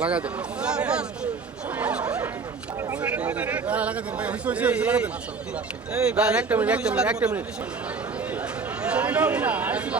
লাগাই দেন একটা মিনিট একটা মিনিট একটা মিনিট। রাস্তা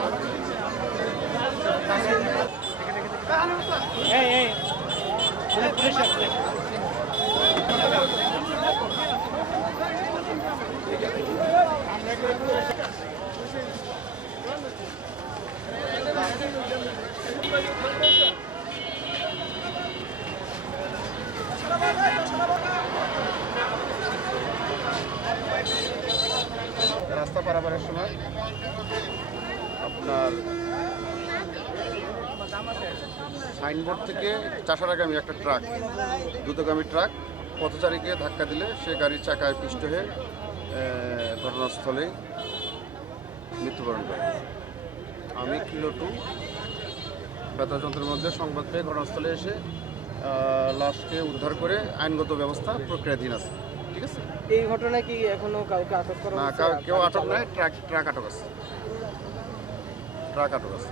পারাপারের সময়। আপনার সাইনবোর্ড থেকে চাষারাগামী একটা ট্রাক দ্রুতগামী ট্রাক পথচারীকে ধাক্কা দিলে সে গাড়ির চাকায় পিষ্ট হয়ে আহ, ঘটনাস্থলে মৃত্যুবরণ করে। আমি কিলো টু বেতাযন্ত্রের মধ্যে সংবাদ পেয়ে ঘটনাস্থলে এসে লাশকে উদ্ধার করে আইনগত ব্যবস্থা প্রক্রিয়াধীন আছে। ঠিক আছে এই ঘটনায় কি এখনও কাউকে আটক করা না কেউ আটক নাই ট্রাক ট্রাক আটক আছে। ট্রাক আটক আছে।